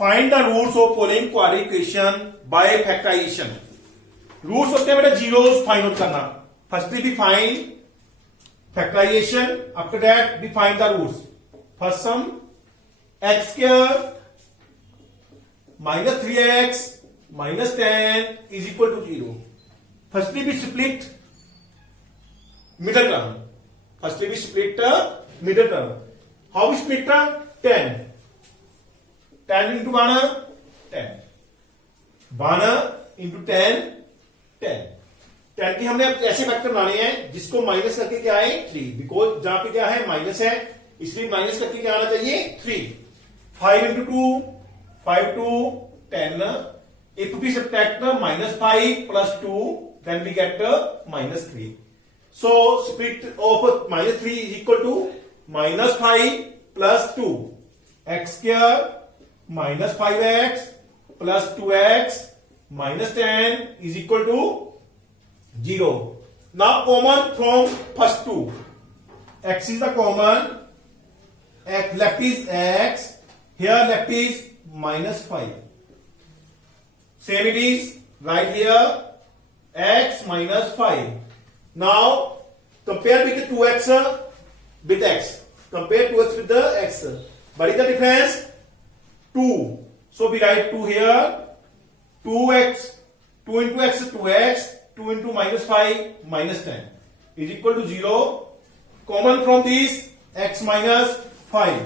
Find the roots of following quadratic equation by factorisation. Roots होते हैं बेटा zeros find out करना। Firstly we find factorisation, after that we find the roots. First sum X square minus 3x minus 10 is equal to 0। Firstly we split middle term. Firstly, we split the middle term. How we split the 10? 10 into 1, 10. 1 into 10, 10. 10 की हमने ऐसे factor बनाने हैं जिसको minus करके क्या है 3, because जहां पे क्या है माइनस है इसलिए माइनस करके क्या आना चाहिए 3. 5 into 2, 5 to 10. If we subtract the minus 5 plus 2, then we get the minus 3. So split of minus 3 is equal to minus 5 plus 2. X square minus 5x plus 2x minus 10 is equal to 0. Now common from first two. X is the common. Left is x. Here left is minus 5. Same it is right here x minus 5. Now compare with the 2x with x. Compare 2x with the x. What is the difference? 2. So we write 2 here. 2x, 2 into x is 2x. 2 into minus 5 minus 10 is equal to 0. Common from this x minus 5.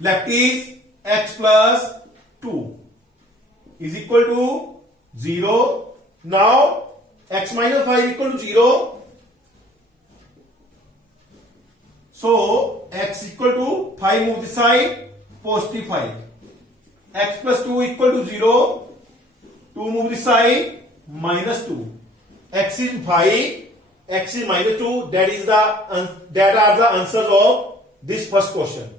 Left is x plus 2 is equal to 0. Now x minus 5 equal to 0. So x equal to 5 move this side, positive 5. X plus 2 equal to 0. 2 move this side, minus 2. X is 5, x is minus 2. That are the answers of this first question.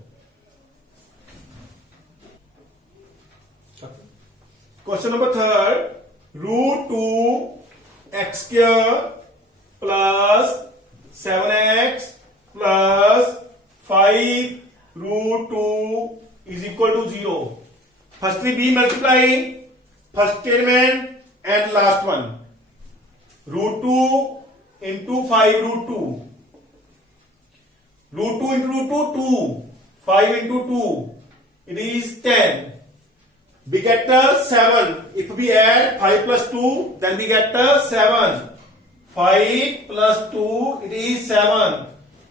Question number 3. Root 2 x square plus 7x plus 5 root 2 is equal to 0. Firstly, we multiply first element and last one. Root 2 into 5 root 2. Root 2 into root 2, 2. 5 into 2, it is 10. We get the 7. If we add 5 plus 2, then we get the 7. 5 plus 2, it is 7.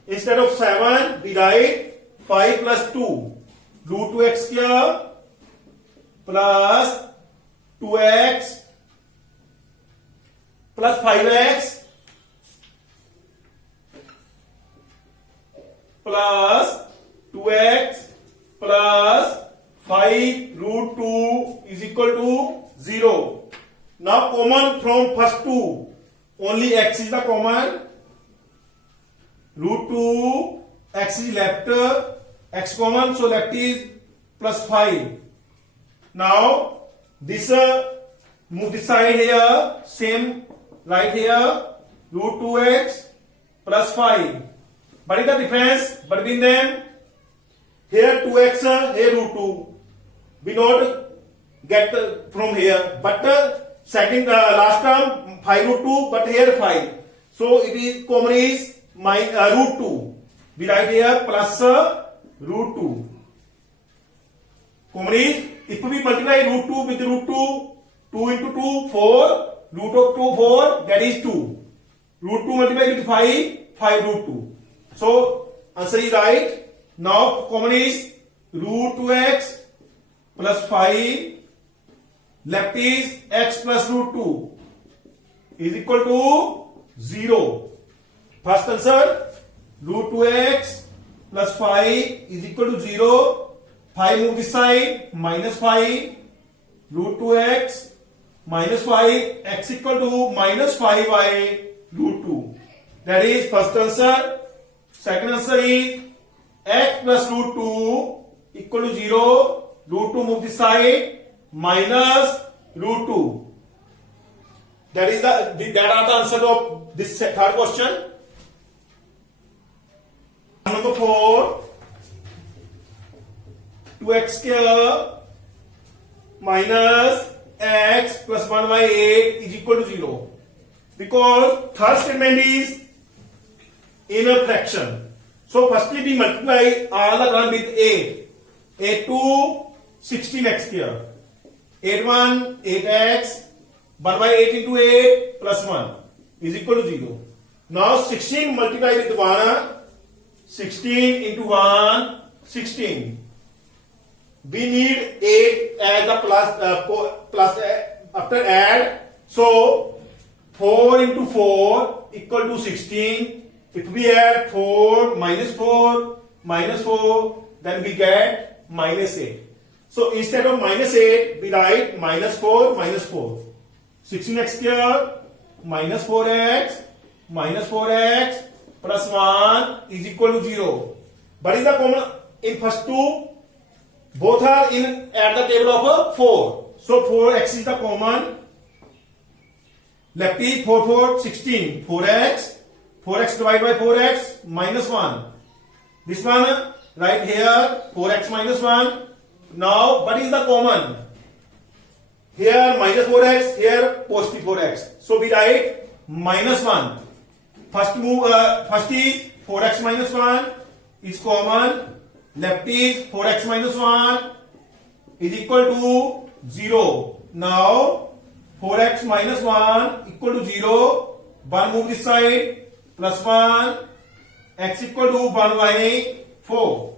Instead of 7, we write 5 plus 2. Root 2x square plus 2x plus 5x plus 2x plus 5 root 2 is equal to 0. Now common from first two. Only x is the common. Root 2, x is left. X common, so left is plus 5. Now this move this side here. Same right here. Root 2x plus 5. What is the difference between them? Here 2x, here root 2. We not get from here, but second last term 5 root 2, but here 5. So it is common is root 2. We write here plus root 2. Common is if we multiply root 2 with root 2, 2 into 2 4, root of 2 4, that is 2. Root 2 multiplied with 5, 5 root 2. So answer is right. Now common is root 2x plus 5, left is x plus root 2 is equal to 0. First answer, root 2x plus 5 is equal to 0. 5 move this side, minus 5, root 2x minus 5, x equal to minus 5 by root 2. That is first answer. Second answer is x plus root 2 equal to 0. Root 2 move this side, minus root 2. That are the answer of this third question. Number 4. 2x square minus x plus 1 by 8 is equal to 0. Because third statement is in a fraction. So firstly we multiply all the term with 8. 8 to 16x square. 8 1 8x 1 by 8 into 8 plus 1 is equal to 0. Now 16 multiply with 1. 16 into 1 16. We need 8 as the plus after add. So 4 into 4 equal to 16. If we add 4 minus 4, then we get minus 8. So instead of minus 8, we write minus 4, 16x square minus 4x plus 1 is equal to 0. But is the common in first two? Both are in at the table of 4. So 4x is the common. Lefty 4 16. 4x divided by 4x minus 1. This one right here 4x minus 1. Now what is the common? Here minus 4x, here positive 4x. So we write minus 1. First is 4x minus 1 is common. Left is 4x minus 1 is equal to 0. Now 4x minus 1 equal to 0. 1 move this side plus 1 x equal to 1 by 4.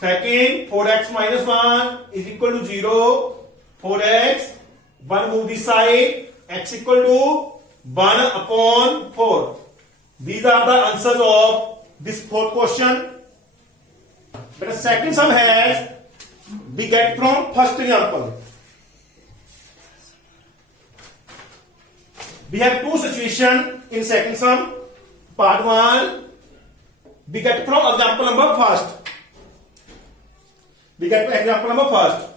Second 4x minus 1 is equal to 0. 4x 1 move this side x equal to 1 upon 4. These are the answers of this fourth question. But the second sum has we get from first example. We have two situations in second sum. Part 1 we get from example number first. We get from example number first.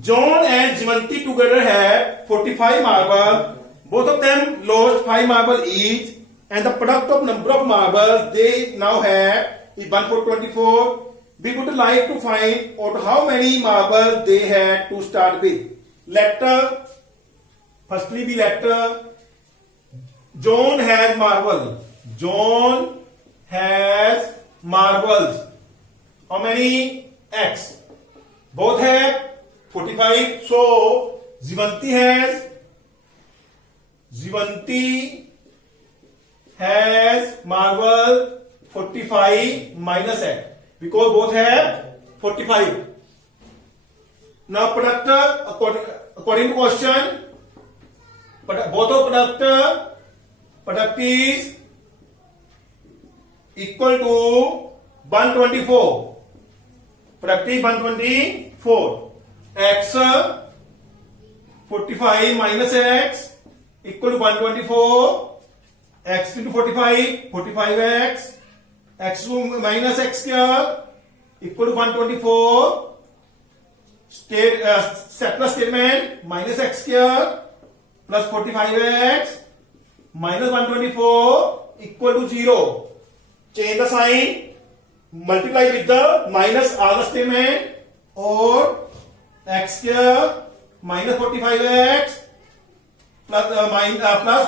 John and Jimanti together have 45 marbles. Both of them lost 5 marbles each, and the product of number of marbles they now have is 1 for 24. We would like to find out how many marbles they had to start with. Firstly we let John has marble. John has marbles. How many? X. Both have 45. So Jivanti has marble 45 minus X, because both have 45. Now product according to question, but both of product is equal to 124. Product is 124. X 45 minus X equal to 124. X into 45, 45x. X minus X square equal to 124. Separate statement, minus X square plus 45x minus 124 equal to 0. Change the sign, multiply with the minus all the statement, or x square minus 45x plus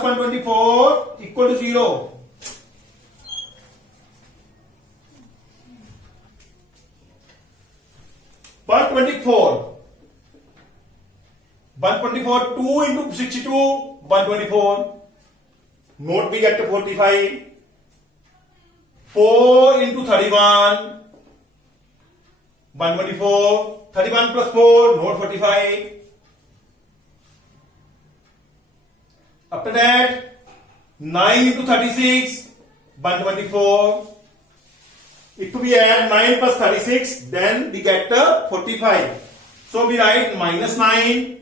124 equal to 0. Part 24. 124, 2 into 62, 124. Note we get to 45. 4 into 31, 124. 31 plus 4, note 45. After that, 9 into 36, 124. If we add 9 plus 36, then we get 45. So we write minus 9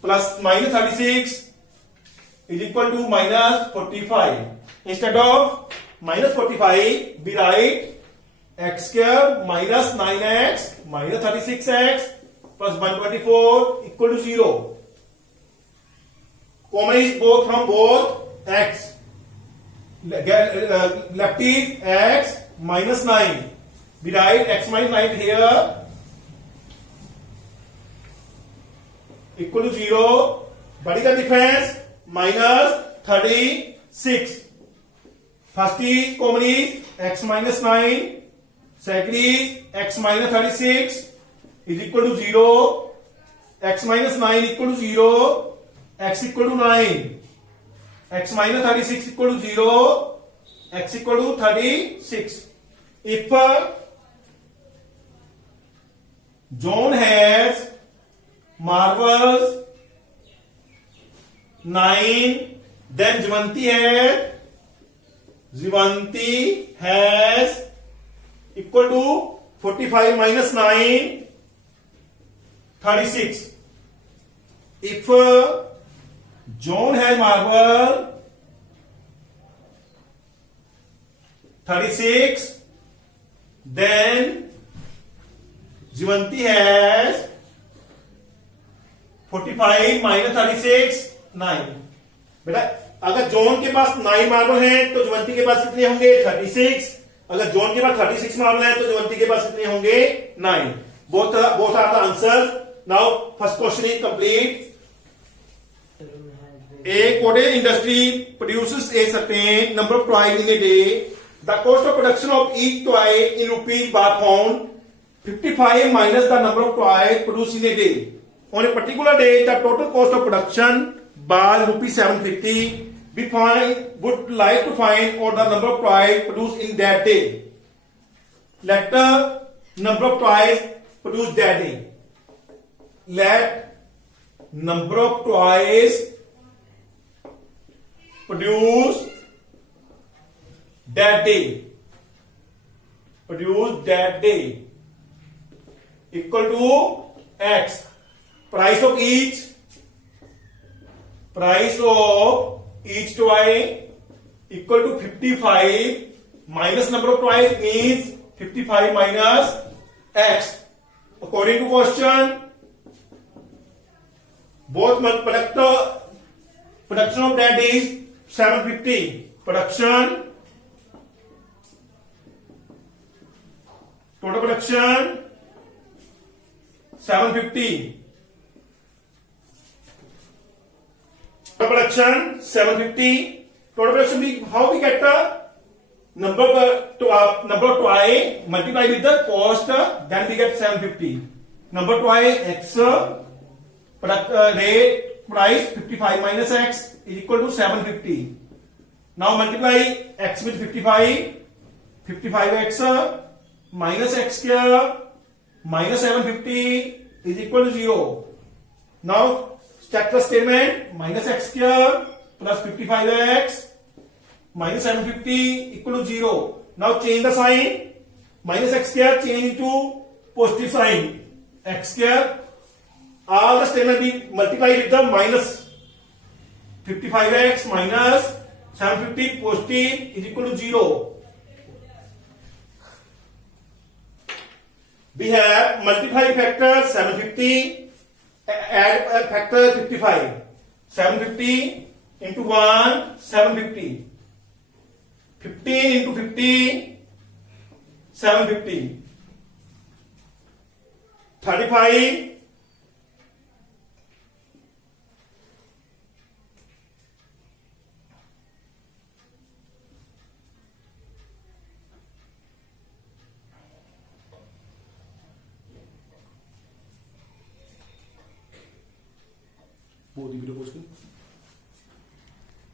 plus minus 36 is equal to minus 45. Instead of minus 45, we write x square minus 9x minus 36x plus 124 equal to 0. Common is both from both x. Left is x minus 9 We write x minus 9 here equal to 0. What is the difference? Minus 36. First is common is x minus 9. Second is x minus 36 is equal to 0. X minus 9 equal to 0. X equal to 9. X minus 36 equal to 0. X equal to 36. If John has marbles 9, then Jivanti has equal to 45 minus 9, 36. If John has marble 36, then Jivanti has 45 minus 36 9. बेटा अगर John के पास 9 marble हैं तो ज्वंती के पास कितने होंगे 36. अगर John के पास 36 मार्बल हैं तो ज्वंती के पास कितने होंगे 9. both are the answers. Now first question is complete. A cottage industry produces a certain number of toys in a day. The cost of production of each toy in rupees bar found 55 minus the number of toys produced in a day. On a particular day, the total cost of production was rupees 750. We would like to find out the number of toys produced in that day. Let the number of toys produced that day. Let number of toys produced that day. Produced that day equal to X. Price of each toy equal to 55 minus number of toys means 55 minus X. According to question, both production of that is 750. Total production 750. Total production 750. Total production, how we get the number of toy multiply with the cost, then we get 750. Number of toy X, rate price 55 minus X is equal to 750. Now multiply X with 55. 55X minus X square minus 750 is equal to 0. Now check the statement. Minus X square plus 55X minus 750 equal to 0. Now change the sign. Minus X square change into positive sign. X square. All the statement be multiplied with the minus 55X minus 750 positive is equal to 0. We have multiply factor 750, add factor 55. 750 into 1, 750. 15 into 15, 750. 35.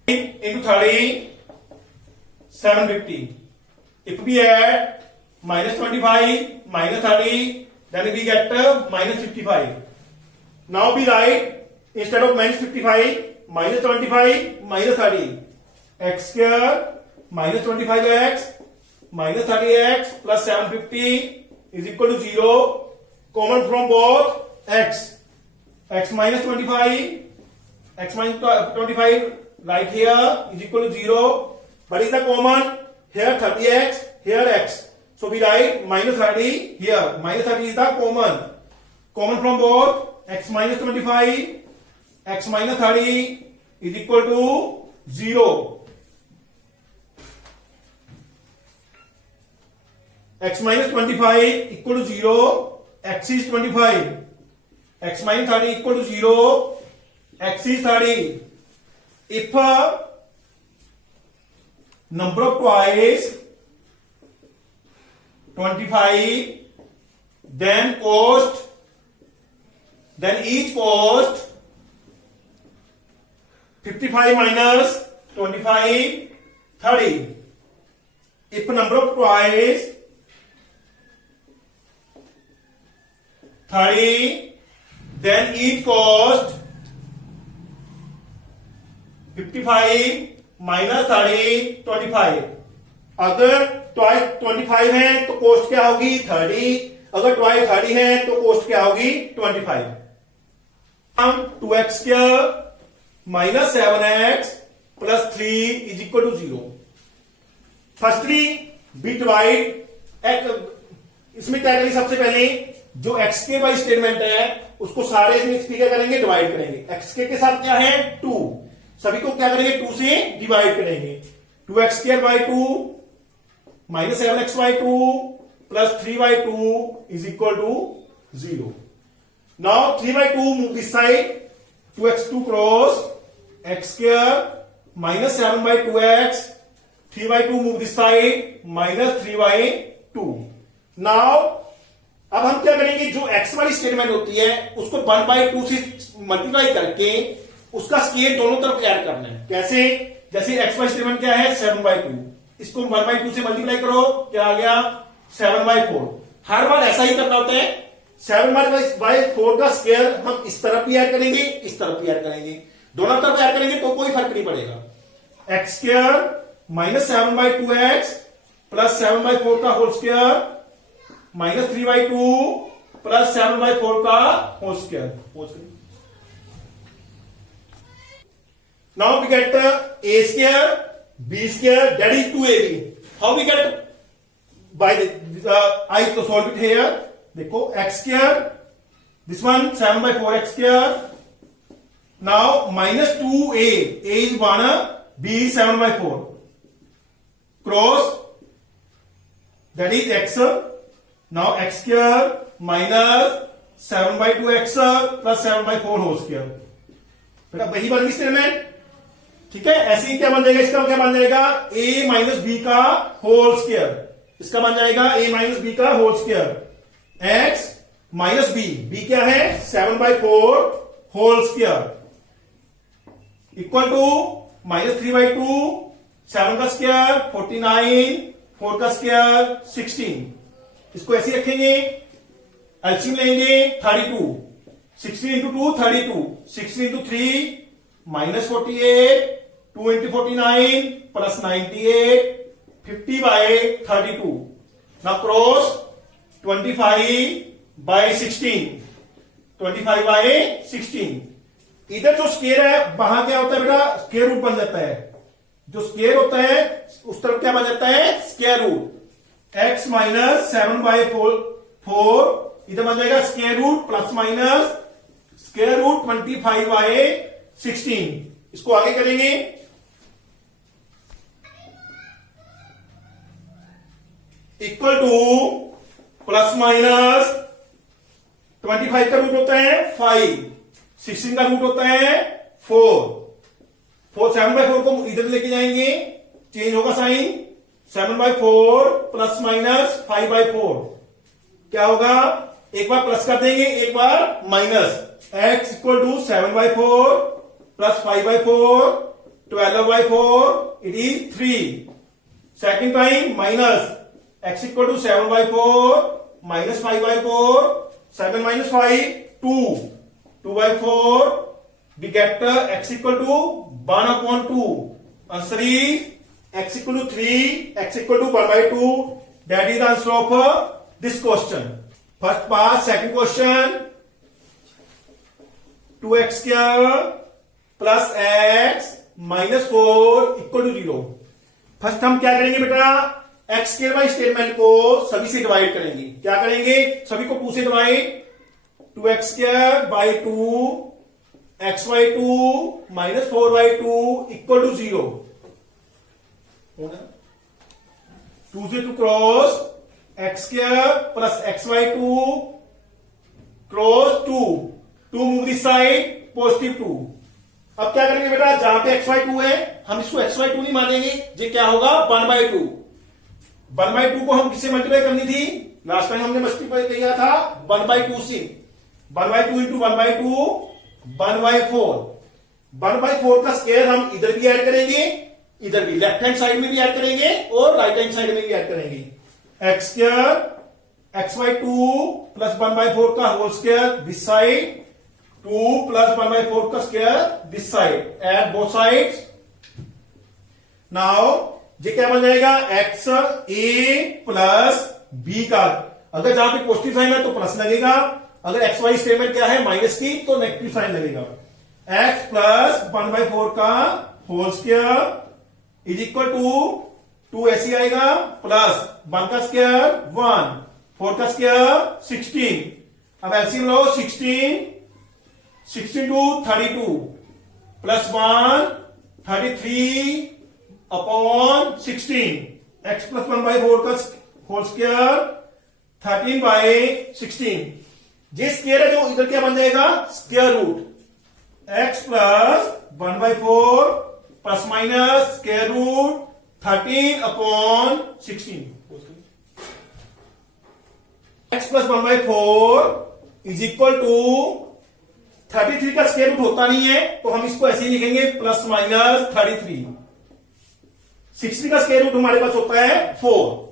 Into 30, 750. If we add minus 25, minus 30, then we get minus 55. Now we write, instead of minus 55, minus 25, minus 30. X square minus 25X minus 30X plus 750 is equal to 0. Common from both X. X minus 25, X minus 25 right here is equal to 0. What is the common? Here 30X, here X. So we write minus 30 here. Minus 30 is the common. Common from both X minus 25, X minus 30 is equal to 0. x minus 25 equal to 0, x is 25, x minus 30 equal to 0, x is 30. If number of toys 25, then each cost 55 minus 25, 30. If number of toys 30, then each cost 55 minus 30, 25. अगर toy 25 है तो cost क्या होगी 30, अगर toy 30 है तो cost क्या होगी 25. हम 2x square minus 7x plus 3 is equal to 0. Firstly we divide, इसमें क्या करेंगे, सबसे पहले जो एक्स के वाई स्टेटमेंट है उसको सारे इसमें क्या करेंगे, डिवाइड करेंगे. एक्स के साथ क्या है 2, सभी को क्या करेंगे 2 से डिवाइड करेंगे. 2x square by 2 minus 7x by 2 plus 3 by 2 is equal to 0. Now 3 by 2 move this side, 2x2 cross x square minus 7 by 2x, 3 by 2 move this side minus 3 by 2. Now अब हम क्या करेंगे, जो x वाली statement होती है उसको 1 by 2 से मल्टीप्लाई करके उसका स्केयर दोनों तरफ ऐड करना है. कैसे, जैसे x वाली स्टेटमेंट क्या है 7 बाई 2, इसको 1 बाई 2 से मल्टीप्लाई करो, क्या आ गया 7 बाई 4. हर बार ऐसा ही करना होता है. 7 बाई 4 का स्केयर हम इस तरफ भी ऐड करेंगे, इस तरफ भी ऐड करेंगे, दोनों तरफ ऐड करेंगे तो कोई फर्क नहीं पड़ेगा. X square minus 7 by 2x plus 7 by 4 का whole square minus 3 by 2 plus 7 by 4 का whole square. Now we get a square b square that is 2ab. how we get by the I to solve it here. देखो x square, this one 7 by 4x square. Now minus 2a, a is 1, b is 7 by 4. Cross, that is x. Now x square minus 7 by 2x plus 7 by 4 whole square. बेटा वही बन गई statement. ठीक है, ऐसे ही क्या बन जाएगा, इसका क्या बन जाएगा a माइनस बी का होल स्क्वायर. इसका बन जाएगा a माइनस बी का whole square. x minus b क्या है 7 by 4 whole square equal to minus 3 by 2, 7 का स्क्वायर 49, 4 का स्क्वायर 16. इसको ऐसे रखेंगे, एलसीएम लेंगे 32, 16 into 2 32, 16 into 3 minus 48, 2 into 49 plus 98, 50 by 32. Now cross 25 by 16, 25 by 16. इधर जो स्क्वायर है वहां क्या होता है बेटा, स्क्वायर रूट बन जाता है. जो स्क्वायर होता है उस तरफ क्या बन जाता है square root. x minus 7 by 4 इधर बन जाएगा square root plus minus square root 25 by 16. इसको आगे करेंगे, इक्वल टू प्लस माइनस 25 का रूट होता है 5, 16 का रूट होता है 4. 7 बाई 4 को इधर लेके जाएंगे, चेंज होगा sign. 7 by 4 plus minus 5 by 4 क्या होगा, एक बार प्लस कर देंगे एक बार minus. x equal to 7 by 4 plus 5 by 4 12 by 4 it is 3. Second time minus x equal to 7 by 4 minus 5 by 4, 7 minus 5 2, 2 by 4 we get x equal to 1 upon 2. Answer is x equal to 3, x equal to 1 by 2. That is the answer of this question. First part, second question. 2x square plus x minus 4 equal to 0. First हम क्या करेंगे बेटा, x square by statement को सभी से divide करेंगे. क्या करेंगे, सभी को 2 से divide. 2x square by 2 x by 2 minus 4 by 2 equal to 0. 2 से 2 cross x square plus x y 2 cross 2 move this side positive 2। अब क्या करेंगे बेटा, जहां पे एक्स वाई 2 है हम इसको एक्स वाई 2 नहीं मानेंगे, ये क्या होगा 1/2। 1/2 को हम किससे मल्टीप्लाई करनी थी, लास्ट टाइम हमने मल्टीप्लाई किया था 1/2 से। 1/2 इंटू 1/2 1/4। 1/4 का स्क्वायर हम इधर भी ऐड करेंगे, इधर भी लेफ्ट हैंड साइड में भी ऐड करेंगे और राइट हैंड साइड में भी ऐड करेंगे। X square x y 2 plus 1/4 का whole square this side 2 plus 1/4 का square this side, add both sides. Now ये क्या बन जाएगा, एक्स ए प्लस बी का, अगर जहां पे पॉजिटिव साइन है तो प्लस लगेगा, अगर एक्स वाई स्टेटमेंट क्या है माइनस की तो नेगेटिव साइन लगेगा। एक्स प्लस 1/4 का whole square is equal to 2 ऐसे आएगा प्लस 1 का स्क्वायर 1, 4 का स्क्वायर 16। अब एलसीएम लो, 16 to 32 plus 1 33 upon 16। X plus 1/4 का होल स्क्वायर 13/16। ये स्क्वायर है जो इधर क्या बन जाएगा, square root x plus 1/4 plus minus square root 13 upon 16। X plus 1/4 is equal to 33 का स्क्वायर रूट होता नहीं है तो हम इसको ऐसे ही लिखेंगे प्लस माइनस 33। 60 का स्क्वायर रूट हमारे पास होता है 4,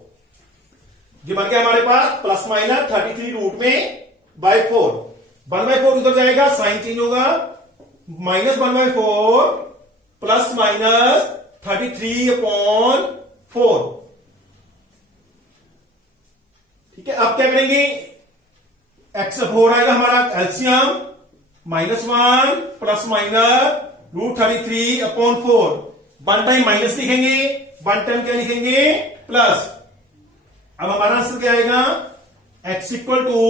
जो बन गया हमारे पास प्लस माइनस 33 रूट में बाय 4। 1/4 उधर जाएगा, साइन चेंज होगा, माइनस 1/4 प्लस माइनस 33 अपॉन 4। ठीक है, अब क्या करेंगे, एक्स 4 आएगा हमारा LCM, -1 plus minus root 33 upon 4। 1 time minus लिखेंगे, 1 टाइम क्या लिखेंगे प्लस। अब हमारा आंसर क्या आएगा, x equal to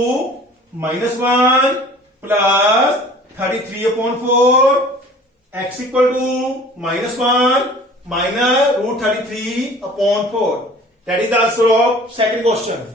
-1 plus 33 upon 4, x equal to -1 minus root 33 upon 4। That is the answer of second question.